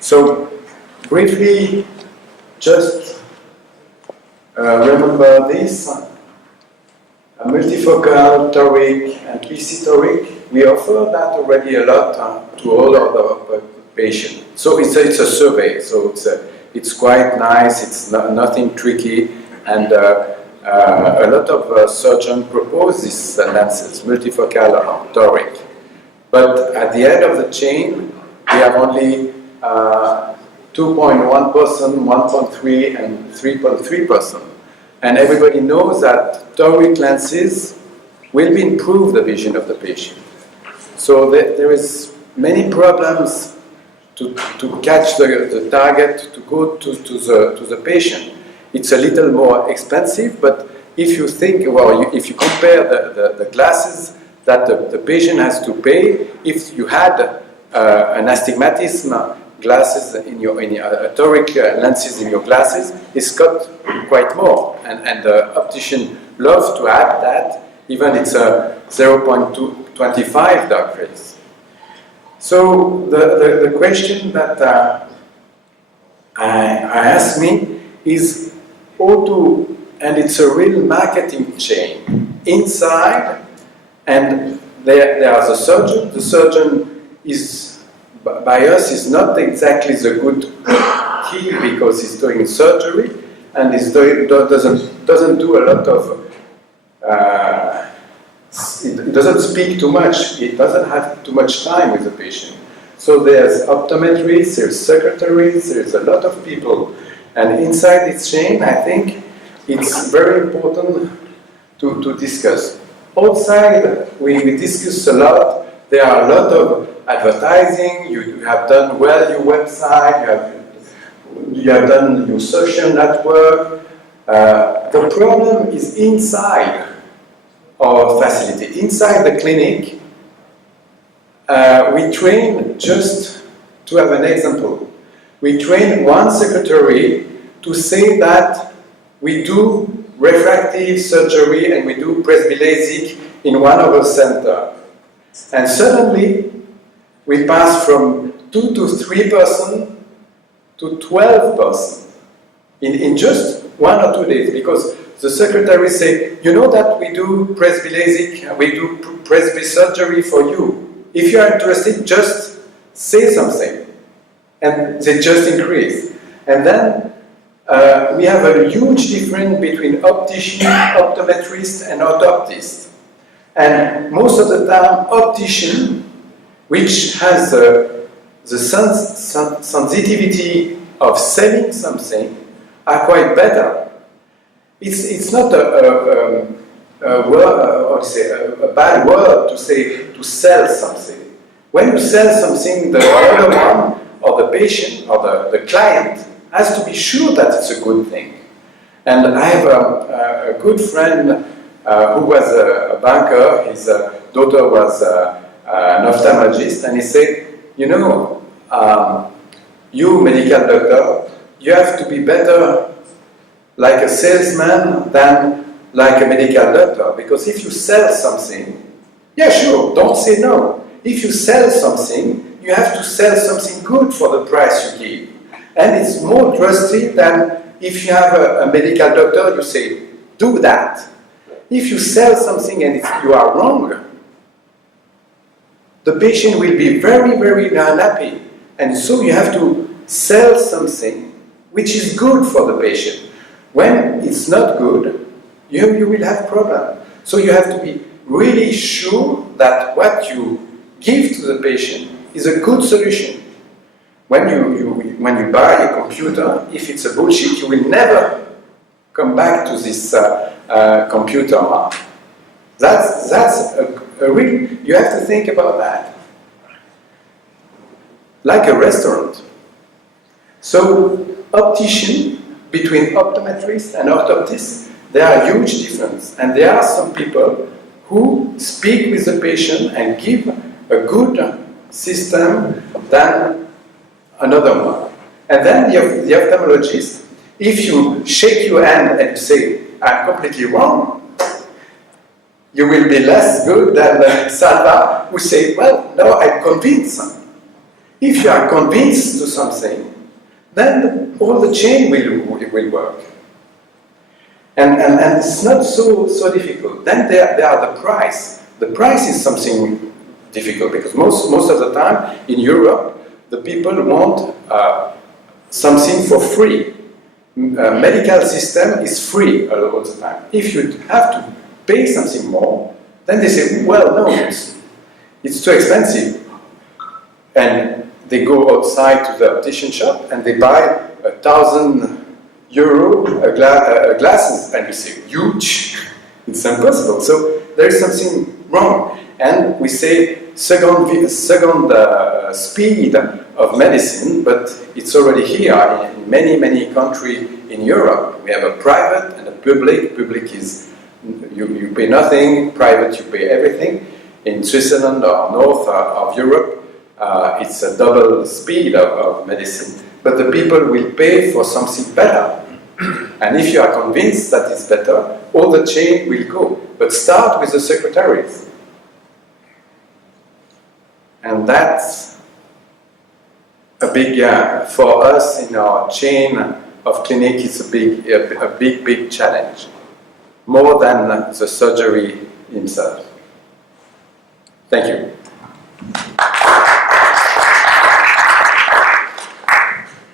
So, briefly, just remember this. A multifocal toric and PC toric, we offer that already a lot to all of the patients. So it's a survey, so it's quite nice, it's nothing tricky, and a lot of surgeons propose these lenses, multifocal or toric. But at the end of the chain, we have only 2.1%, 1.3%, and 3.3%. And everybody knows that toric lenses will improve the vision of the patient. So there is many problems to catch the target, to go to the patient. It's a little more expensive, but if you think, well, if you compare the glasses that the patient has to pay, if you had an astigmatism glasses in your toric lenses in your glasses, it's got quite more, and the optician loves to add that, even it's a 0.25 dark phase. So the question that I asked me is how to, and it's a real marketing chain inside, and there are the surgeon. The surgeon is by us is not exactly the good key because he's doing surgery and doesn't do a lot of. It doesn't speak too much. It doesn't have too much time with the patient. So there's optometrists, there's secretaries, there's a lot of people, and inside this chain, I think it's very important to discuss. Outside, we discuss a lot. There are a lot of advertising. You have done well your website. You have done your social network. The problem is inside our facility, inside the clinic. We train, just to have an example, we train one secretary to say that we do refractive surgery and we do presbylasic in one of our centers. And suddenly, we pass from 2 to 3% to 12% in just 1 or 2 days, because the secretary say, you know that we do presbylasic, we do presby surgery for you. If you are interested, just say something. And they just increase. And then we have a huge difference between optician, optometrist, and orthoptist. And most of the time, optician, which has the sensitivity of selling something, are quite better. It's not a bad word to say to sell something. When you sell something, the other one, or the patient, or the client, has to be sure that it's a good thing. And I have a good friend who was a banker. His daughter was an ophthalmologist, and he said, you know, you medical doctor, you have to be better like a salesman than like a medical doctor, because if you sell something, yeah, sure, don't say no. If you sell something, you have to sell something good for the price you give. And it's more trusty than if you have a medical doctor, you say, do that. If you sell something and if you are wrong, the patient will be very, very unhappy. And so you have to sell something which is good for the patient. When it's not good, you will have problem. So you have to be really sure that what you give to the patient is a good solution. When you buy a computer, if it's a bullshit, you will never come back to this computer. That's a real, you have to think about that. Like a restaurant. So optician, between optometrists and orthoptists, there are huge differences. And there are some people who speak with the patient and give a good system than another one. And then the ophthalmologist, if you shake your hand and say, I'm completely wrong, you will be less good than Salva, who say, well, no, I'm convinced. If you are convinced to something, then all the chain will work. And it's not so difficult. Then there are the price. The price is something difficult because most of the time in Europe, the people want something for free. Medical system is free all the time. If you have to pay something more, then they say, well, no, it's too expensive. And they go outside to the optician shop and they buy €1,000 glasses, and we say, huge, it's impossible. So there is something wrong. And we say second speed of medicine, but it's already here in many countries in Europe. We have a private and a public. Public is you pay nothing, private you pay everything. In Switzerland or north of Europe, it's a double speed of medicine. But the people will pay for something better. And if you are convinced that it's better, all the chain will go. But start with the secretaries. And that's a big, for us in our chain of clinic, it's a big challenge. More than the surgery himself. Thank you.